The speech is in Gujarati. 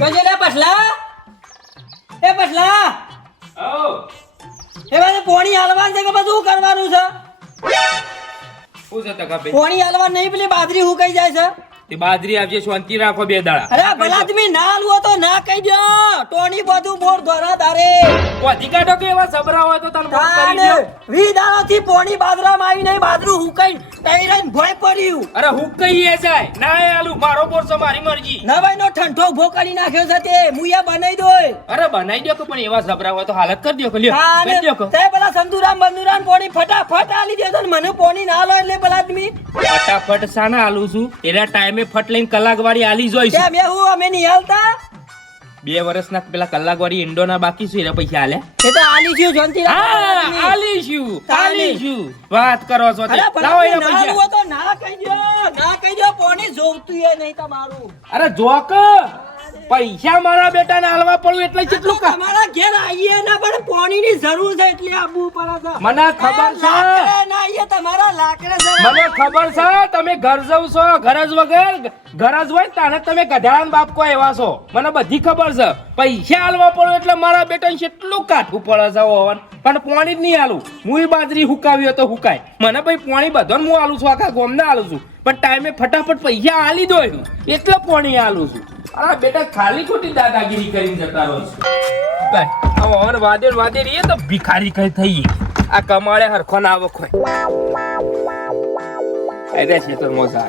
જોજે લે પછલા એ પછલા એ બાજુ પોણી હાલવાનું છે કે બધું કરવાનું છે શું છે તકા પોણી હાલવા નહીં પેલી બાજરી હુકાઈ જાય છે તે બાજરી આપજે શાંતિ રાખો બે દાડા અરે ભલા તમે ના હાલવો તો ના કહી દો ટોણી બધું બોર ધોરા તારે પોતી કાઢો કે એવા સબરા હોય તો તને ફોન કરી દો 20 દાડાથી પોણી બાજરામાં આવી નહીં બાજરું હુકાઈ તૈયાર ભોય પડ્યું અરે હું કહીએ જાય ના એ આલુ મારો બોરસો મારી મરજી નવાઈ નો ઠંઠો ઉભો કરી નાખ્યો છે તે મુયા બનાવી દોય અરે બનાવી દો કે પણ એવા સબરા હોય તો હાલત કરી દો કે લ્યો કરી દો કે તે પેલા સંતુરામ બંદુરામ પોણી ફટાફટ આલી દેજો ને મને પોણી ના લો એટલે પેલા આદમી ફટાફટ સાના આલું છું એના ટાઈમે ફટ લઈને કલાક વાળી આલી જોઈશ તે મે હું અમે નહીં હાલતા 2 વર્ષના પેલા કલાક વાળી ઇન્ડોના બાકી છે એના પૈસા આલે એ તો આલી છું શાંતિ હા આલીશું વાત કરો છો તે લાવો એના પૈસા તો ના કહી દો પોણી જોવતું એ નહીં તમારું અરે જોક પૈસા મારા બેટાને હાલવા પડું એટલે કેટલું તમારા ઘેર આવીએ ને પણ પોણીની જરૂર છે એટલે આબુ પડે છે મને ખબર છે લાકડે ના આવીએ તમારા લાકડે છે મને ખબર છે તમે ઘર જવ છો ગરજ વગર ગરજ હોય તાને તમે ગધાડાના બાપ કો એવા છો મને બધી ખબર છે પૈસા હાલવા પડો એટલે મારા બેટાને કેટલું કાઠું પડે છે ઓવન પણ પાણી જ નહીં હાલું હું બાજરી હુકાવી તો હુકાય મને ભાઈ પાણી બધાને હું હાલું છું આખા ગોમને હાલું છું પણ ટાઈમે ફટાફટ પૈસા હાલી દો એટલે પાણી હાલું છું અરે બેટા ખાલી ખોટી દાદાગીરી કરીને જતા રહો છો ઓવન વાદે રહીએ તો ભિખારી કઈ થઈ આ કમાળે હરખો ના આવક હોય અરે છે તો મોજા